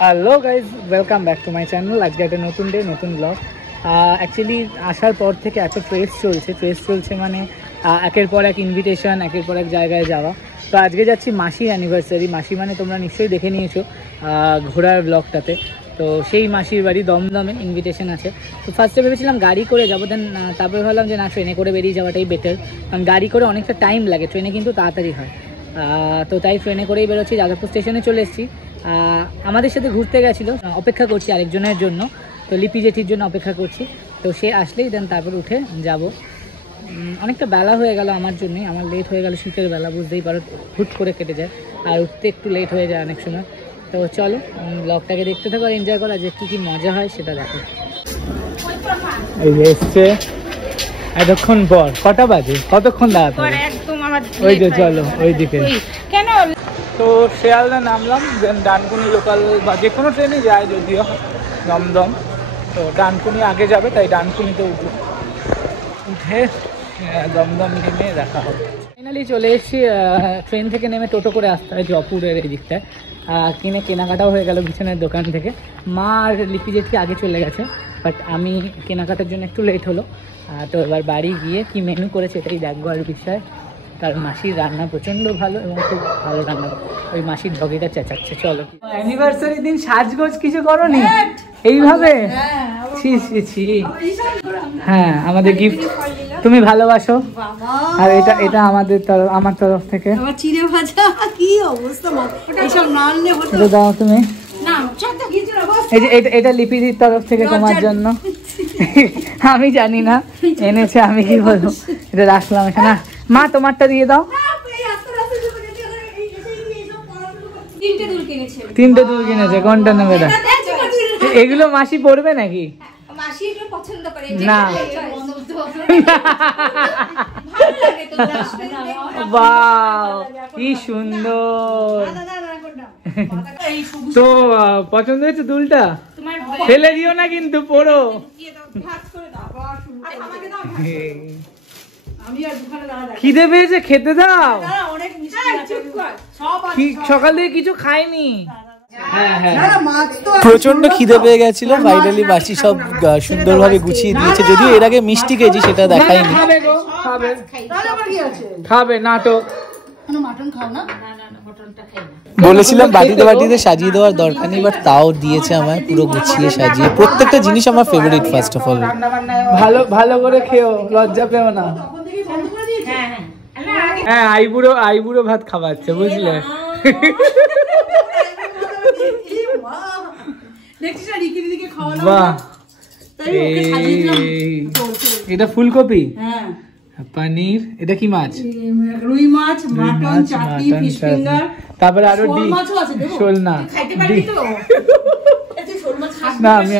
Hello guys, welcome back to my channel. আজকে একটা নতুন ডে, নতুন ব্লগ। অ্যাকচুয়ালি আসার পর থেকে এত ট্রেস চলছে মানে একের পর এক ইনভিটেশন, একের পর এক জায়গায় যাওয়া। তো আজকে যাচ্ছি মাসির অ্যানিভার্সারি। মাসি মানে তোমরা নিশ্চয়ই দেখে নিয়েছো ঘোড়ার ব্লগটাতে। তো সেই মাসির বাড়ি দমদমে, ইনভিটেশন আছে। তো ফার্স্টে ভেবেছিলাম গাড়ি করে যাবো, দেন তারপরে ভাবলাম যে না, ট্রেনে করে বেরিয়ে যাওয়াটাই বেটার, কারণ গাড়ি করে অনেকটা টাইম লাগে, ট্রেনে কিন্তু তাড়াতাড়ি হয়। তো তাই ট্রেনে করেই বেরোচ্ছি। যাদবপুর স্টেশনে চলে এসেছি। আমাদের সাথে ঘুরতে গেছিলো, অপেক্ষা করছি আরেকজনের জন্য। তো লিপি জেঠির জন্য অপেক্ষা করছি। তো সে আসলেই দেন তারপর উঠে যাব। অনেকটা বেলা হয়ে গেল আমার জন্যই, আমার লেট হয়ে গেল। শীতের বেলা বুঝতেই পারো, হুট করে কেটে যায়, আর উঠতে একটু লেট হয়ে যায় অনেক সময়। তো চলো ব্লগটাকে দেখতে থাকো আর এনজয় করা, যে কী মজা হয় সেটা দেখো। এই এসছে এতক্ষণ পর, কটা বাজে, কতক্ষণ দাঁড়াতে হবে? ওই যে চলো ওইদিকে। কেন? তো শিয়ালদা নামলাম, দেন ডানকুনি লোকাল বা যে কোনো ট্রেনে যায় যদিও দমদম। তো ডানকুনি আগে যাবে, তাই ডানকুনিতে উঠে দমদম নেমে দেখা হবে। ফাইনালি চলে এসেছি। ট্রেন থেকে নেমে টোটো করে আসতে হয় জয়পুরের এই দিকটায়। কেনাকাটাও হয়ে গেল বিছানার দোকান থেকে। মা আর লিপি জেঠি আগে চলে গেছে, বাট আমি কেনাকাটার জন্য একটু লেট হলো। তো এবার বাড়ি গিয়ে কি মেনু করেছে এটাই দেখবো আর বিষয়। কারণ মাসির রান্না প্রচণ্ড ভালো এবং খুব ভালো রান্না। ওই মাসির ডগিটা চেঁচাচ্ছে। চলো, অ্যানিভার্সারি দিন সাজগোজ কিছু করোনি এইভাবে? ছি ছি ছি। হ্যাঁ, আমাদের গিফট তুমি ভালোবাসো, আর এটা আমার তরফ থেকে। চিড়ে ভাজা কি অবস্থা, এইসব না আনলে হতো। এটা দাও তুমি। এটা লিপিদির তরফ থেকে তোমার জন্য। আমি জানি না এনেছে, আমি কি বলবো। এটা রাখলাম এখানে। মা তোমারটা দিয়ে দাও। তিনটে দুল কিনেছে, কোনটা নেবে? এগুলো মাসি পড়বে নাকি? না, বাহ কি সুন্দর। তো পছন্দ হয়েছে দুলটা? ফেলে দিও না কিন্তু, পড়ো। খিদে পেয়েছে, খেতে দাও। সকাল থেকে কিছু খাইনি। প্রচন্ড খিদে পেয়ে গেছিল। ফাইনালি মাসি সব সুন্দরভাবে গুছিয়ে দিয়েছে, যদিও এর আগে মিষ্টি খেয়েছি, সেটা দেখাইনি। খাবে নাটক। বলেছিলাম বাটিতে সাজিয়ে দেওয়ার দরকার নেই, বাট তাও দিয়েছে আমায় পুরো গুছিয়ে সাজিয়ে। প্রত্যেকটা জিনিস আমার ফেভারিট। ফার্স্ট অফ অল ভালো করে খেও, লজ্জা পেও না। হ্যাঁ, আইবুড়ো ভাত খাওয়াচ্ছে, বুঝলে? এটা ফুলকপি, পনির, এটা কি মাছ? রুই মাছ, মাটন, চাটনি, ফিশ ফিঙ্গার, তারপরে আরো শোল। না না, আমি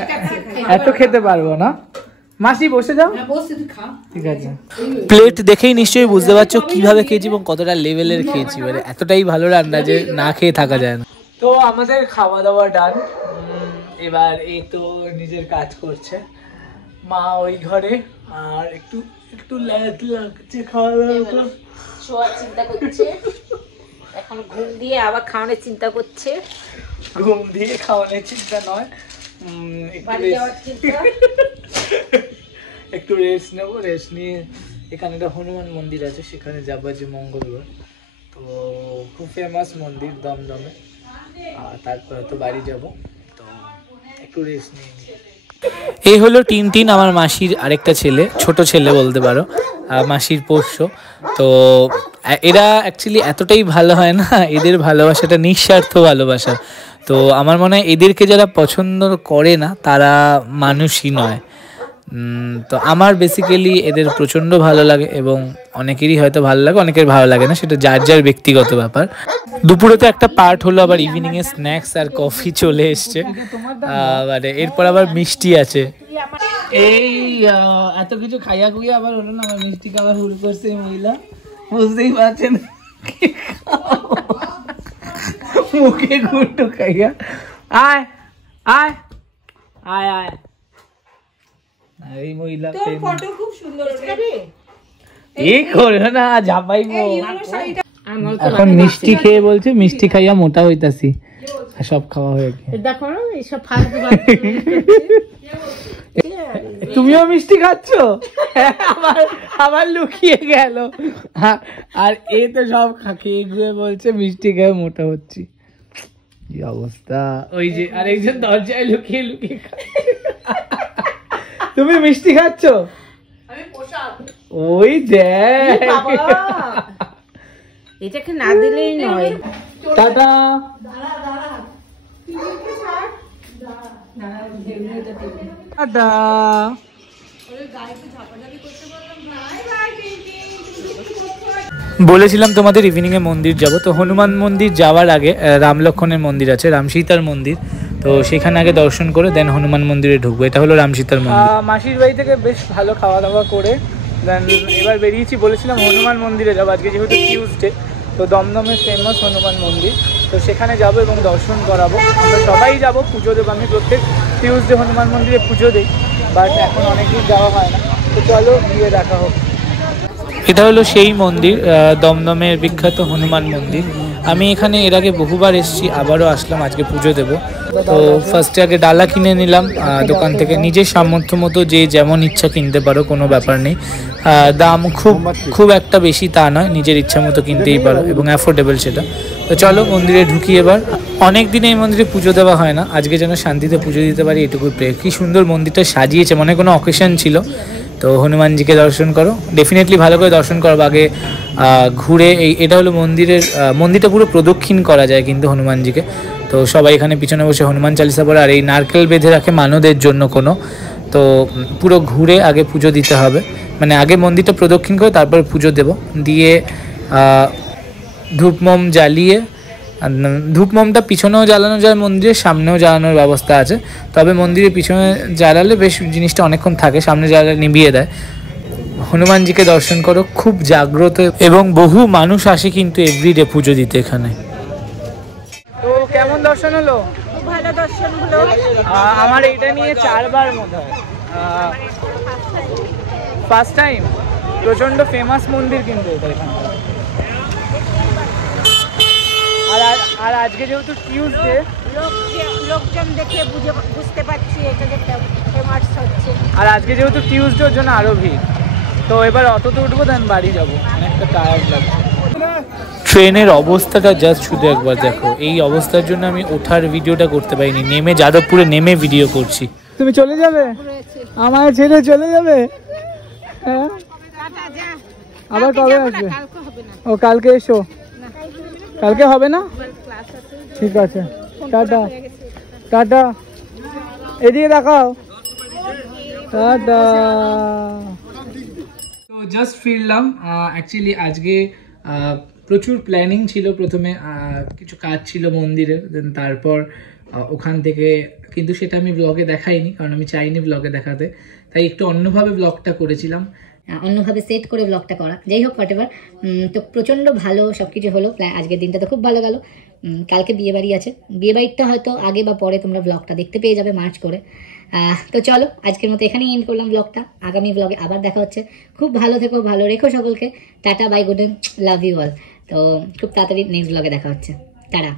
এত খেতে পারবো না। মাসি বসে যাও, ঠিক আছে। প্লেট দেখেই নিশ্চয়ই বুঝতে পারছো কিভাবে খেয়েছি এবং কতটা লেভেলের খেয়েছি। মানে এতটাই ভালো রান্না যে না খেয়ে থাকা যায় না। তো আমাদের খাওয়া দাওয়া ডান। এবার এই তো নিজের কাজ করছে মা ওই ঘরে, আর একটু লাগছে খাওয়া দাওয়া। শোয়ার চিন্তা করছে এখন, ঘুম দিয়ে আবার খাওয়ানোর চিন্তা করছে। ঘুম দিয়ে খাওয়ানোর চিন্তা নয়, একটু রেস্ট নেবো। রেস্ট নিয়ে এখানে একটা হনুমান মন্দির আছে, সেখানে যাবো যে মঙ্গলবার। তো খুব ফেমাস মন্দির দমদমে। আর তারপরে তো বাড়ি যাব, তো একটু রেস্ট নিয়ে নিই। এই হলো টিনটিন, আমার মাসির আরেকটা ছেলে, ছোট ছেলে বলতে পারো, মাসির পোষ্য। তো এরা অ্যাকচুয়ালি এতটাই ভালো হয় না, এদের ভালোবাসাটা নিঃস্বার্থ ভালোবাসা। তো আমার মনে হয় এদেরকে যারা পছন্দ করে না তারা মানুষই নয়। তো আমার বেসিক্যালি এদের প্রচণ্ড ভালো লাগে, এবং অনেকেরই হয়তো ভালো লাগে, অনেকের ভালো লাগে না, সেটা যার যার ব্যক্তিগত ব্যাপার। দুপুরে তো একটা পার্ট হলো, আবার ইভিনিংয়ে স্ন্যাক্স আর কফি চলে এসছে, মানে এরপর আবার মিষ্টি আছে। এই এত কিছু খাইয়া খুইয়া আবার হলো না, আমার মিষ্টি খাবার শুরু করছে মহিলা, বুঝতেই পারছেন। মুখে গুঁটো খাইয়া। আয় আয় আয় আয়। এই মহিলা ফটো খুব সুন্দর। এই করো না, ঝাপাইবো। এখন মিষ্টি খেয়ে বলছে মিষ্টি খাইয়া মোটা হইতাছি। সব খাওয়া হয়ে গেছে। দেখো এইসব ফালতু তুমিও মিষ্টি খাচ্ছ? আবার লুকিয়ে গেল। আর এ তো সব খেয়ে ঘুরে বলছে মিষ্টি খেয়ে মোটা হচ্ছি। কি অবস্থা! ওই যে আরেকজন দরজায় লুকিয়ে লুকিয়ে তুমি মিষ্টি খাচ্ছ? ওই দেখ, এটাকে না দিলেই নয়। টাটা। টাটা। বলেছিলাম তোমাদের ইভিনিং এ মন্দির যাব, তো হনুমান মন্দির যাওয়ার আগে রাম লক্ষণের মন্দির আছে, রাম সীতার মন্দির, তো সেখানে আগে দর্শন করে দেন হনুমান মন্দিরে ঢুকবো। এটা হলো রাম সীতার মন্দির। মাসির বাড়ি থেকে বেশ ভালো খাওয়া দাওয়া করে দেন এবার বেরিয়েছি। বলেছিলাম হনুমান মন্দিরে যাবো, আজকে যেহেতু টিউসডে, তো দমদমের ফেমাস হনুমান মন্দির, তো সেখানে যাবো এবং দর্শন করাবো। আমরা সবাই যাবো, পুজো দেবো। আমি প্রত্যেক টিউসডে হনুমান মন্দিরে পুজো দিই, বাট এখন অনেকদিন যাওয়া হয় না, তো চলো গিয়ে দেখা হোক। এটা হলো সেই মন্দির, দমদমের বিখ্যাত হনুমান মন্দির। আমি এখানে এর আগে বহুবার এসেছি, আবারও আসলাম আজকে পুজো দেব। তো ফার্স্টে আগে ডালা কিনে নিলাম দোকান থেকে, নিজের সামর্থ্য মতো যে যেমন ইচ্ছা কিনতে পারো, কোনো ব্যাপার নেই। দাম খুব একটা বেশি তা নয়, নিজের ইচ্ছা মতো কিনতেই পারো এবং অ্যাফোর্ডেবল সেটা। তো চলো মন্দিরে ঢুকি এবার। অনেক দিন এই মন্দিরে পুজো দেওয়া হয় না, আজকে যেন শান্তিতে পুজো দিতে পারি এটুকুই প্রে। কি সুন্দর মন্দিরটা সাজিয়েছে, মনে কোনো অকেশন ছিল। তো হনুমানজিকে দর্শন করো, ডেফিনেটলি ভালো করে দর্শন করো আগে ঘুরে। এটা হলো মন্দিরটা পুরো প্রদক্ষিণ করা যায় কিন্তু হনুমানজিকে। তো সবাই এখানে পিছনে বসে হনুমান চালিসা পড়ে, আর এই নারকেল বেঁধে রাখে মানদের জন্য কোনো। তো পুরো ঘুরে আগে পুজো দিতে হবে, মানে আগে মন্দিরটা প্রদক্ষিণ করে তারপর পুজো দেব। দিয়ে ধূপমোম জ্বালিয়ে, ধূপমোমটা পিছনেও জ্বালানো যায়, মন্দিরের সামনেও জ্বালানোর ব্যবস্থা আছে, তবে মন্দিরের পিছনে জ্বালালে বেশ জিনিসটা অনেকক্ষণ থাকে, সামনে জ্বালালে নিভিয়ে দেয়। হনুমানজিকে দর্শন করো, খুব জাগ্রত এবং বহু মানুষ আসে কিন্তু এভরিডে পুজো দিতে এখানে। তো কেমন দর্শন হলো? খুব ভালো দর্শন হলো। আমার এইটা নিয়ে 4 বার মনে হয় ফার্স্ট টাইম। প্রচন্ড ফেমাস মন্দির কিন্তু এটা এখানটা। আর আজকে যেহেতু টিউসডে, লোকজন দেখে বুঝতে পারছি এটা যে ফেমাস হচ্ছে। আর আজকে যেহেতু টিউসডে, ওর জন্য আরো ভিড়। তো এবার অটোতে উঠবো, দেন বাড়ি যাবো, অনেকটা টায়ার্ড লাগছে। ট্রেনের অবস্থাটা জাস্ট শুধু একবার দেখো। এই অবস্থার জন্য আমি ওঠার ভিডিওটা করতে পারিনি, নেমে যাদবপুরে নেমে ভিডিও করছি। তুমি চলে যাবে? আমার ছেলে চলে যাবে? হ্যাঁ, আবার কবে আসবে? ও কালকে এসো। কালকে হবে না? ঠিক আছে, টাটা। টাটা, এদিকে দেখাও। টাটা। তো জাস্ট ফিরলাম। অ্যাকচুয়ালি আজকে প্রচুর প্ল্যানিং ছিল। প্রথমে কিছু কাজ ছিল মন্দিরের, দেন তারপর ওখান থেকে, কিন্তু সেটা আমি ব্লগে দেখাইনি, কারণ আমি চাইনি ব্লগে দেখাতে, তাই একটু অন্যভাবে ব্লগটা করেছিলাম, অন্যভাবে সেট করে ব্লগটা করা। যাই হোক, হোয়াটএভার। তো প্রচণ্ড ভালো সব কিছু হলো। আজকের দিনটা তো খুব ভালো গেল। কালকে বিয়েবাড়ি আছে, বিয়েবাড়িটা হয়তো আগে বা পরে তোমরা ব্লগটা দেখতে পেয়ে যাবে মার্চ করে। তো চলো আজকের মতো এখানেই এন্ড করলাম ব্লগটা। আগামী ব্লগে আবার দেখা হচ্ছে। খুব ভালো থেকো, ভালো রেখো সকলকে। Tata, bye, good night, love you all. তো খুব তাড়াতাড়ি নেক্সট ব্লগে দেখা হচ্ছে। টাটা।